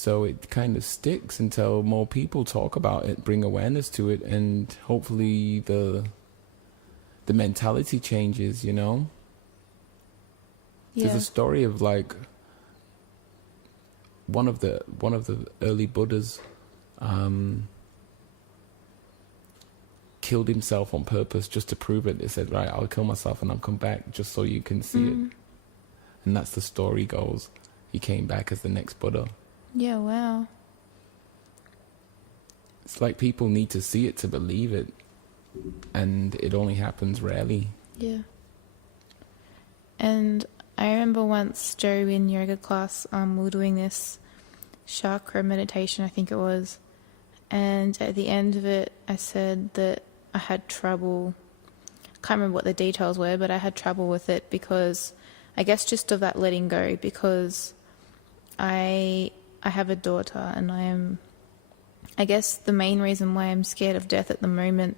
So it kind of sticks until more people talk about it, bring awareness to it, and hopefully the mentality changes, you know? Yeah. There's a story of like one of the early Buddhas killed himself on purpose just to prove it. They said, right, I'll kill myself and I'll come back just so you can see it. And that's the story goes. He came back as the next Buddha. Yeah, wow. It's like people need to see it to believe it. And it only happens rarely. Yeah. And I remember once, Joe, in yoga class, we were doing this chakra meditation, I think it was. And at the end of it, I said that I had trouble. I can't remember what the details were, but I had trouble with it because, I guess, just of that letting go, because I have a daughter, and I guess the main reason why I'm scared of death at the moment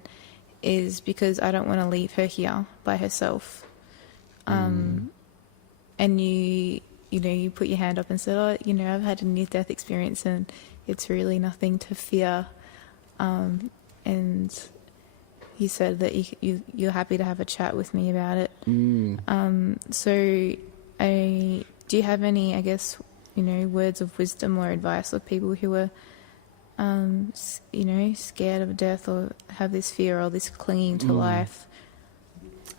is because I don't want to leave her here by herself. And you put your hand up and said, oh, I've had a near-death experience and it's really nothing to fear. And you said that you're happy to have a chat with me about it. So do you have any, I guess, words of wisdom or advice of people who are, scared of death or have this fear or this clinging to life?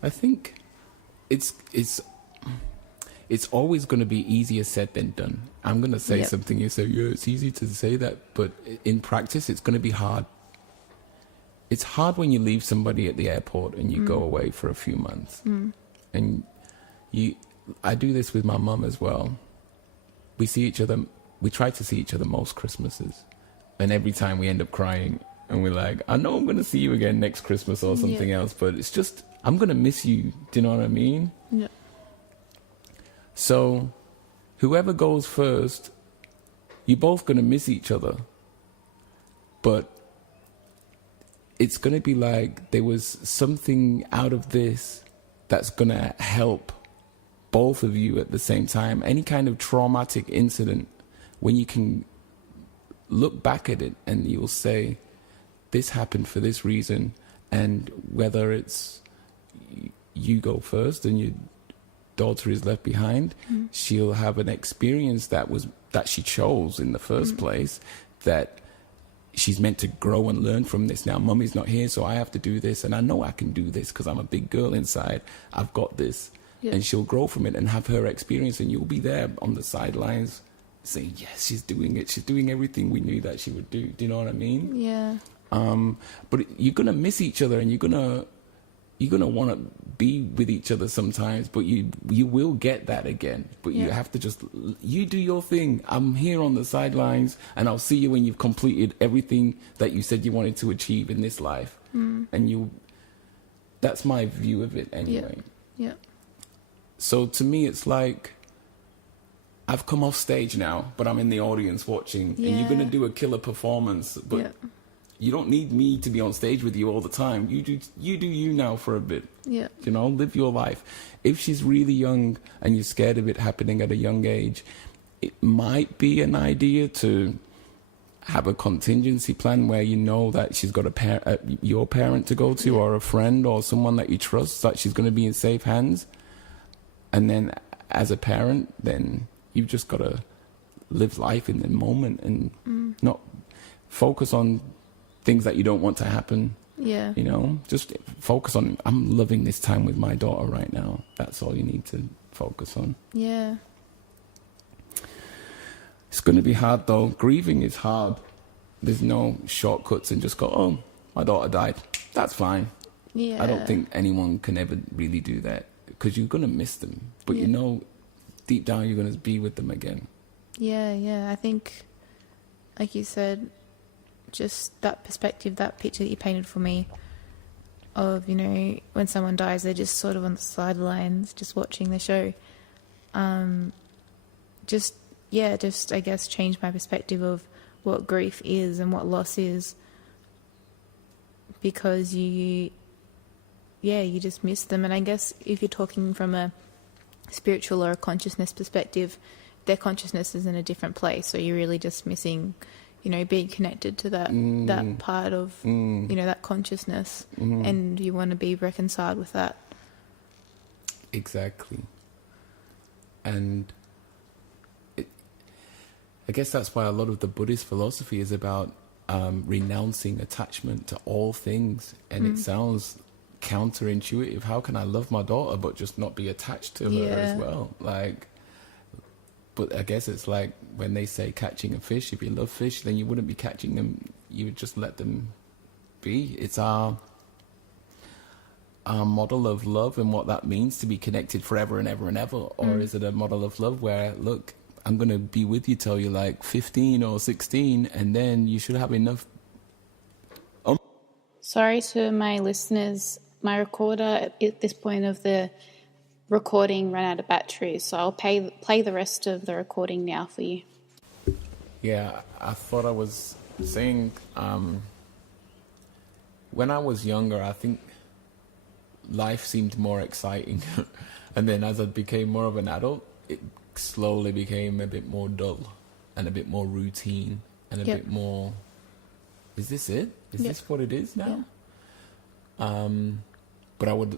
I think it's always going to be easier said than done. I'm going to say something, you say, yeah, it's easy to say that, but in practice, it's going to be hard. It's hard when you leave somebody at the airport and you go away for a few months. And I do this with my mum as well. We try to see each other most Christmases. And every time we end up crying and we're like, I know I'm going to see you again next Christmas or something else, but it's just, I'm going to miss you. Do you know what I mean? Yeah. So whoever goes first, you're both going to miss each other. But it's going to be like there was something out of this that's going to help both of you at the same time. Any kind of traumatic incident, when you can look back at it and you'll say, this happened for this reason. And whether it's you go first and your daughter is left behind, she'll have an experience that she chose in the first place, that she's meant to grow and learn from this. Now, mummy's not here, so I have to do this. And I know I can do this because I'm a big girl inside. I've got this. Yeah. And she'll grow from it and have her experience. And you'll be there on the sidelines saying, yes, she's doing it. She's doing everything we knew that she would do. Do you know what I mean? Yeah. But you're going to miss each other and you're going to want to be with each other sometimes, but you will get that again. But you have to you do your thing. I'm here on the sidelines and I'll see you when you've completed everything that you said you wanted to achieve in this life. And that's my view of it anyway. Yeah. So to me, it's like, I've come off stage now, but I'm in the audience watching, and you're going to do a killer performance, but you don't need me to be on stage with you all the time. You do you now for a bit. Yeah. Live your life. If she's really young and you're scared of it happening at a young age, it might be an idea to have a contingency plan where you know that she's got your parent to go to, or a friend or someone that you trust, that she's going to be in safe hands. And then as a parent, then you've just got to live life in the moment and not focus on things that you don't want to happen. Yeah. Just focus on, I'm loving this time with my daughter right now. That's all you need to focus on. Yeah. It's going to be hard though. Grieving is hard. There's no shortcuts and just go, oh, my daughter died. That's fine. Yeah. I don't think anyone can ever really do that because you're going to miss them. But deep down you're going to be with them again. Yeah. I think, like you said, just that perspective, that picture that you painted for me of, when someone dies, they're just sort of on the sidelines, just watching the show. Just, I guess, change my perspective of what grief is and what loss is, because you just miss them. And I guess if you're talking from a spiritual or a consciousness perspective, their consciousness is in a different place. So you're really just missing, you know, being connected to that part of, you know, that consciousness, and you want to be reconciled with that. Exactly. And I guess that's why a lot of the Buddhist philosophy is about renouncing attachment to all things. And it sounds counterintuitive. How can I love my daughter but just not be attached to her as well? Like, but I guess it's like when they say catching a fish. If you love fish, then you wouldn't be catching them. You would just let them be. It's our model of love and what that means to be connected forever and ever and ever. Or is it a model of love where, look, I'm going to be with you till you're like 15 or 16, and then you should have enough. Sorry to my listeners. My recorder at this point of the recording ran out of battery, so I'll play the rest of the recording now for you. Yeah, I thought I was saying, when I was younger, I think life seemed more exciting. And then as I became more of an adult, it slowly became a bit more dull and a bit more routine and a bit more, is this it? Is this what it is now? But I would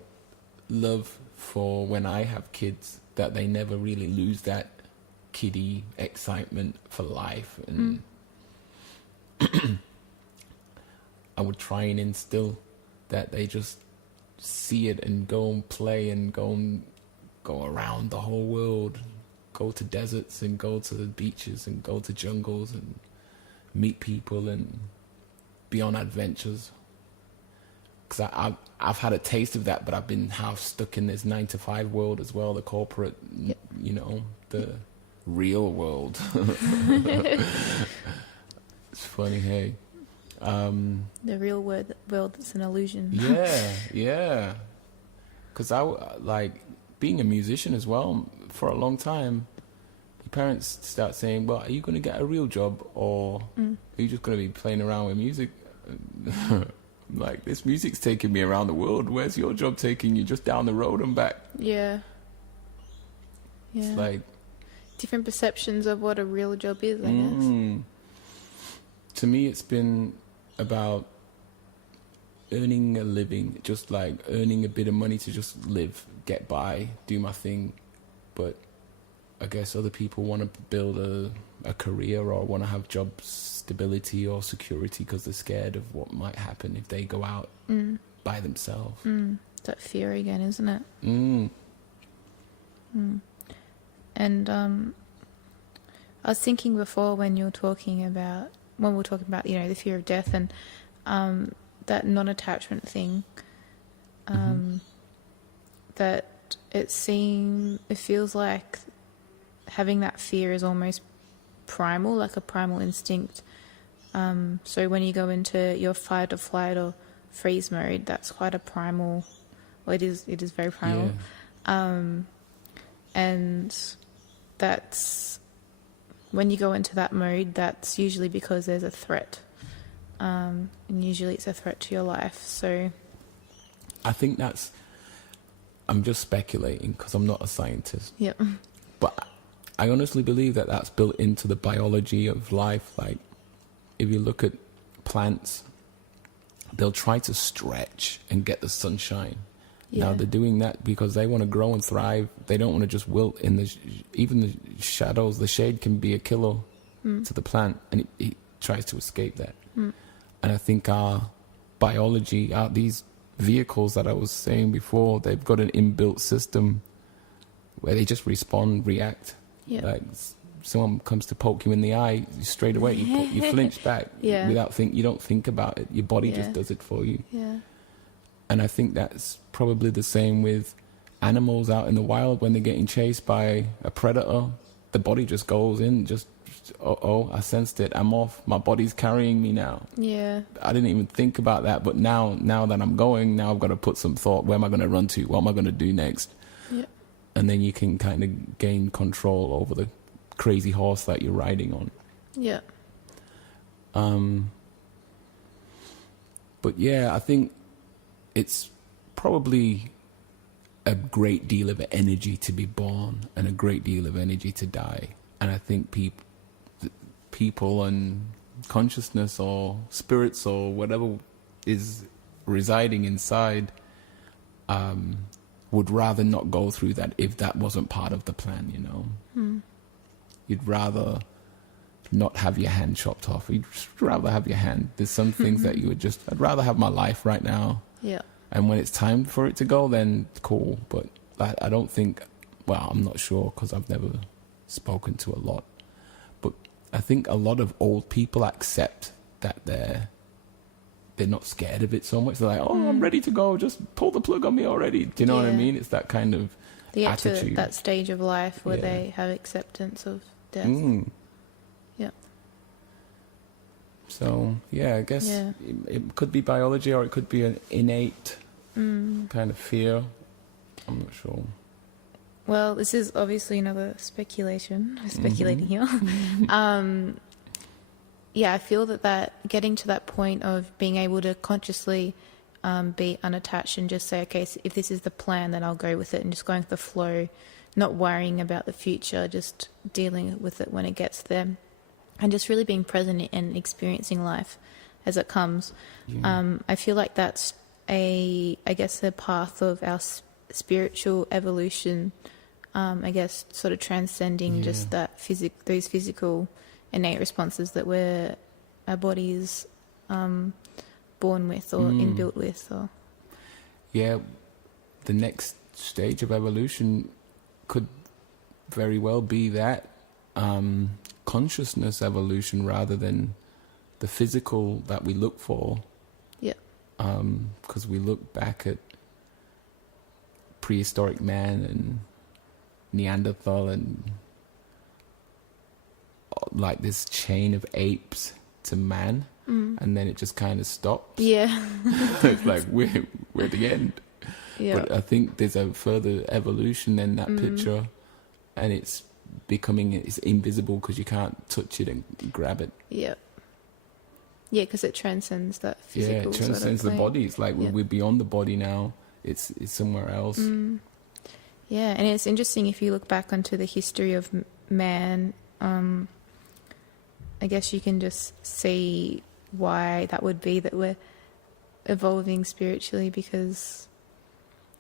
love for when I have kids that they never really lose that kiddie excitement for life. And I would try and instill that they just see it and go and play and go around the whole world, go to deserts and go to the beaches and go to jungles and meet people and be on adventures. Because I've had a taste of that, but I've been half stuck in this 9-to-5 world as well, the corporate, you know, the real world. It's funny, hey. The real world that's an illusion. Yeah. Because I like being a musician as well. For a long time, your parents start saying, well, are you going to get a real job, or are you just going to be playing around with music? Like, this music's taking me around the world. Where's your job taking you? Just down the road and back. Yeah. It's like different perceptions of what a real job is, I guess. To me, it's been about earning a living, just like earning a bit of money to just live, get by, do my thing. But I guess other people want to build a career or want to have job stability or security because they're scared of what might happen if they go out by themselves. That fear again, isn't it? And I was thinking before when we were talking about, you know, the fear of death and that non-attachment thing, that it feels like having that fear is almost primal, like a primal instinct. So when you go into your fight or flight or freeze mode, that's quite a primal, well, it is very primal. And that's, when you go into that mode, that's usually because there's a threat. And usually it's a threat to your life. So I think I'm just speculating because I'm not a scientist. Yep. But I honestly believe that that's built into the biology of life. Like, if you look at plants, they'll try to stretch and get the sunshine. Now they're doing that because they want to grow and thrive. They don't want to just wilt in even the shadows. The shade can be a killer to the plant, and it tries to escape that. And I think our biology, these vehicles that I was saying before, they've got an inbuilt system where they just respond, react. Like, someone comes to poke you in the eye, straight away you flinch back without you don't think about it. Your body just does it for you. And I think that's probably the same with animals out in the wild when they're getting chased by a predator. The body just goes in, I sensed it, I'm off, my body's carrying me now. I didn't even think about that, but now that I'm going, now I've got to put some thought, where am I going to run to, what am I going to do next? And then you can kind of gain control over the crazy horse that you're riding on. But yeah, I think it's probably a great deal of energy to be born and a great deal of energy to die. And I think people and consciousness or spirits or whatever is residing inside would rather not go through that if that wasn't part of the plan, you know. You'd rather not have your hand chopped off. You'd just rather have your hand. There's some things that you would just, I'd rather have my life right now. Yeah. And when it's time for it to go, then cool. But I don't think, well, I'm not sure because I've never spoken to a lot. But I think a lot of old people accept that they're not scared of it so much. They're like, oh, I'm ready to go. Just pull the plug on me already. Do you know what I mean? It's that kind of they get attitude. to that stage of life where they have acceptance of death. Yeah. So, yeah, I guess it could be biology or it could be an innate kind of fear. I'm not sure. Well, this is obviously another speculation. I'm speculating here. Yeah, I feel that getting to that point of being able to consciously be unattached and just say, okay, so if this is the plan, then I'll go with it, and just going with the flow, not worrying about the future, just dealing with it when it gets there, and just really being present and experiencing life as it comes. I feel like that's a path of our spiritual evolution. I guess sort of transcending just that those physical innate responses that our body is born with or inbuilt with. Or yeah, the next stage of evolution could very well be that consciousness evolution rather than the physical that we look for. Yeah. Because we look back at prehistoric man and Neanderthal and like this chain of apes to man, and then it just kind of stops. Yeah. It's like we're at the end. Yeah. But I think there's a further evolution in that picture, and it's invisible because you can't touch it and grab it. Yeah. Yeah, because it transcends that physical. Yeah, it transcends the body. It's like we're beyond the body now. It's somewhere else. Yeah, and it's interesting if you look back onto the history of man. I guess you can just see why that would be, that we're evolving spiritually, because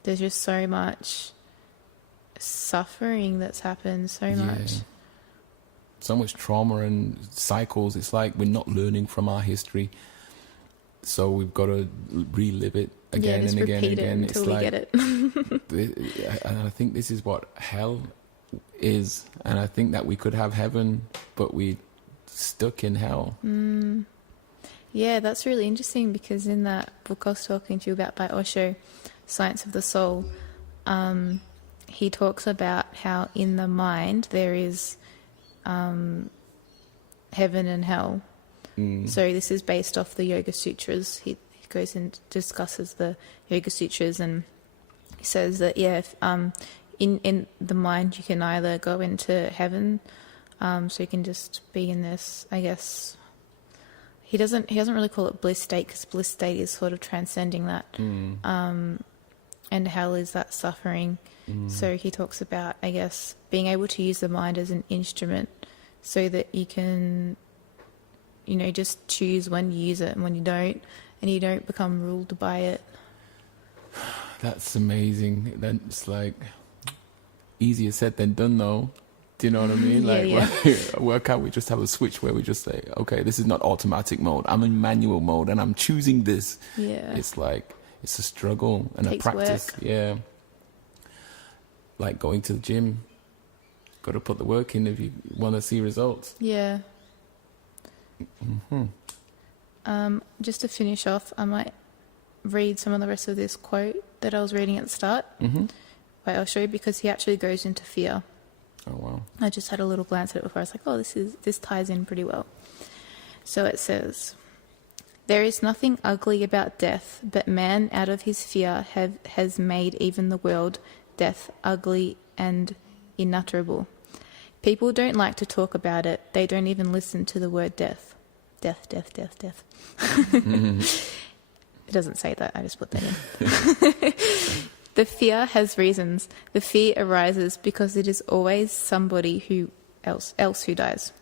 there's just so much suffering that's happened, so much trauma and cycles. It's like we're not learning from our history, so we've got to relive it again and again and again. Until we get it. And I think this is what hell is, and I think that we could have heaven, but we stuck in hell. Yeah, that's really interesting, because in that book I was talking to you about by Osho, Science of the Soul, he talks about how in the mind there is heaven and hell. So this is based off the Yoga Sutras. He goes and discusses the Yoga Sutras, and he says that in the mind you can either go into heaven, so you can just be in this, I guess, he doesn't really call it bliss state, because bliss state is sort of transcending that, and hell is that suffering. So he talks about, I guess, being able to use the mind as an instrument so that you can, just choose when you use it and when you don't, and you don't become ruled by it. That's amazing. That's like easier said than done, though. Do you know what I mean? Why can't we just have a switch where we just say, okay, this is not automatic mode. I'm in manual mode and I'm choosing this. Yeah. It's like, it's a struggle and Takes a practice. work. Yeah. Like going to the gym. Got to put the work in if you want to see results. Yeah. Just to finish off, I might read some of the rest of this quote that I was reading at the start by Osho, because he actually goes into fear. Oh, wow. I just had a little glance at it before. I was like, oh, this ties in pretty well. So it says, "There is nothing ugly about death, but man out of his fear has made even the word death ugly and unutterable. People don't like to talk about it. They don't even listen to the word death. Death, death, death, death." It doesn't say that. I just put that in. "The fear has reasons. The fear arises because it is always somebody who else who dies.